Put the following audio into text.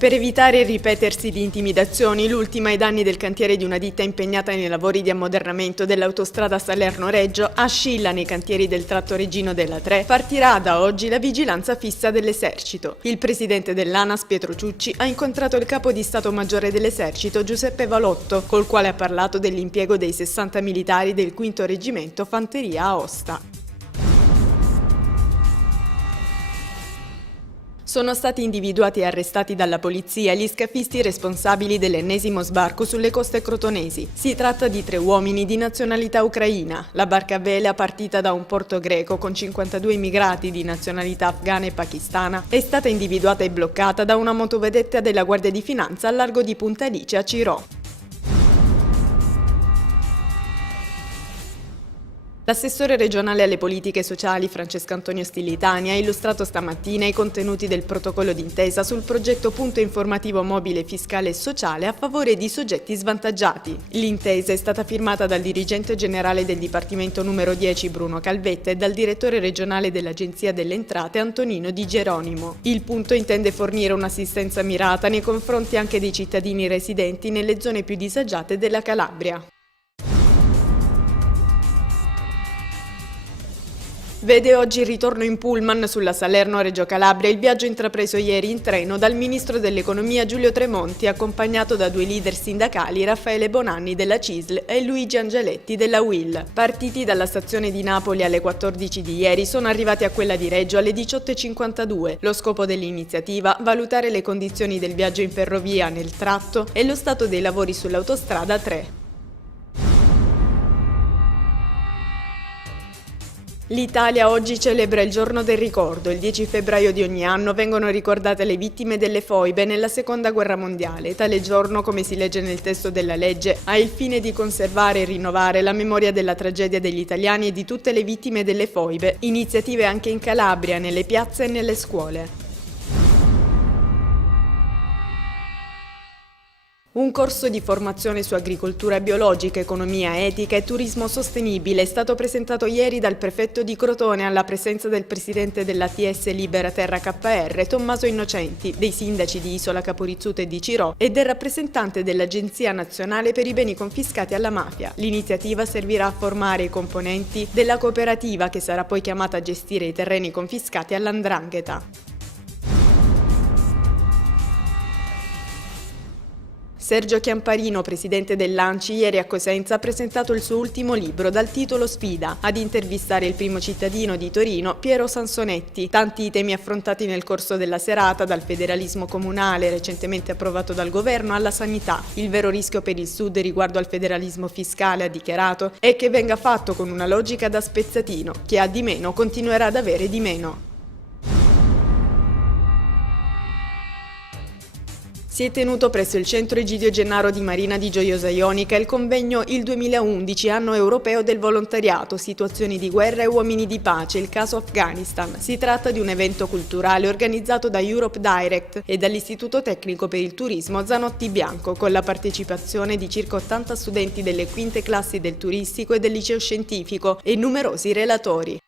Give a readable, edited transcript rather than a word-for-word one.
Per evitare il ripetersi di intimidazioni, l'ultima ai danni del cantiere di una ditta impegnata nei lavori di ammodernamento dell'autostrada Salerno-Reggio a Scilla nei cantieri del tratto Regino della Tre, partirà da oggi la vigilanza fissa dell'Esercito. Il presidente dell'ANAS, Pietro Ciucci, ha incontrato il capo di Stato Maggiore dell'Esercito, Giuseppe Valotto, col quale ha parlato dell'impiego dei 60 militari del 5° Reggimento Fanteria Aosta. Sono stati individuati e arrestati dalla polizia gli scafisti responsabili dell'ennesimo sbarco sulle coste crotonesi. Si tratta di 3 uomini di nazionalità ucraina. La barca a vela, partita da un porto greco con 52 immigrati di nazionalità afghana e pakistana, è stata individuata e bloccata da una motovedetta della Guardia di Finanza al largo di Punta Alice a Cirò. L'assessore regionale alle politiche sociali Francesco Antonio Stillitani ha illustrato stamattina i contenuti del protocollo d'intesa sul progetto Punto Informativo Mobile Fiscale e Sociale a favore di soggetti svantaggiati. L'intesa è stata firmata dal dirigente generale del Dipartimento numero 10 Bruno Calvetta e dal direttore regionale dell'Agenzia delle Entrate Antonino Di Geronimo. Il punto intende fornire un'assistenza mirata nei confronti anche dei cittadini residenti nelle zone più disagiate della Calabria. Vede oggi il ritorno in pullman sulla Salerno-Reggio Calabria il viaggio intrapreso ieri in treno dal ministro dell'Economia Giulio Tremonti, accompagnato da 2 leader sindacali, Raffaele Bonanni della CISL e Luigi Angeletti della UIL. Partiti dalla stazione di Napoli alle 14 di ieri, sono arrivati a quella di Reggio alle 18:52. Lo scopo dell'iniziativa: valutare le condizioni del viaggio in ferrovia nel tratto e lo stato dei lavori sull'autostrada 3. L'Italia oggi celebra il Giorno del Ricordo. Il 10 febbraio di ogni anno vengono ricordate le vittime delle foibe nella Seconda Guerra Mondiale. Tale giorno, come si legge nel testo della legge, ha il fine di conservare e rinnovare la memoria della tragedia degli italiani e di tutte le vittime delle foibe. Iniziative anche in Calabria, nelle piazze e nelle scuole. Un corso di formazione su agricoltura biologica, economia etica e turismo sostenibile è stato presentato ieri dal prefetto di Crotone alla presenza del presidente dell'ATS Libera Terra KR, Tommaso Innocenti, dei sindaci di Isola Caporizzuto e di Cirò e del rappresentante dell'Agenzia Nazionale per i Beni Confiscati alla Mafia. L'iniziativa servirà a formare i componenti della cooperativa che sarà poi chiamata a gestire i terreni confiscati all''ndrangheta. Sergio Chiamparino, presidente dell'ANCI, ieri a Cosenza ha presentato il suo ultimo libro dal titolo Sfida. Ad intervistare il primo cittadino di Torino, Piero Sansonetti. Tanti i temi affrontati nel corso della serata, dal federalismo comunale recentemente approvato dal governo alla sanità. Il vero rischio per il Sud riguardo al federalismo fiscale, ha dichiarato, è che venga fatto con una logica da spezzatino. Chi ha di meno continuerà ad avere di meno. Si è tenuto presso il Centro Egidio Gennaro di Marina di Gioiosa Ionica il convegno Il 2011, anno europeo del volontariato, situazioni di guerra e uomini di pace, il caso Afghanistan. Si tratta di un evento culturale organizzato da Europe Direct e dall'Istituto Tecnico per il Turismo Zanotti Bianco, con la partecipazione di circa 80 studenti delle quinte classi del turistico e del liceo scientifico e numerosi relatori.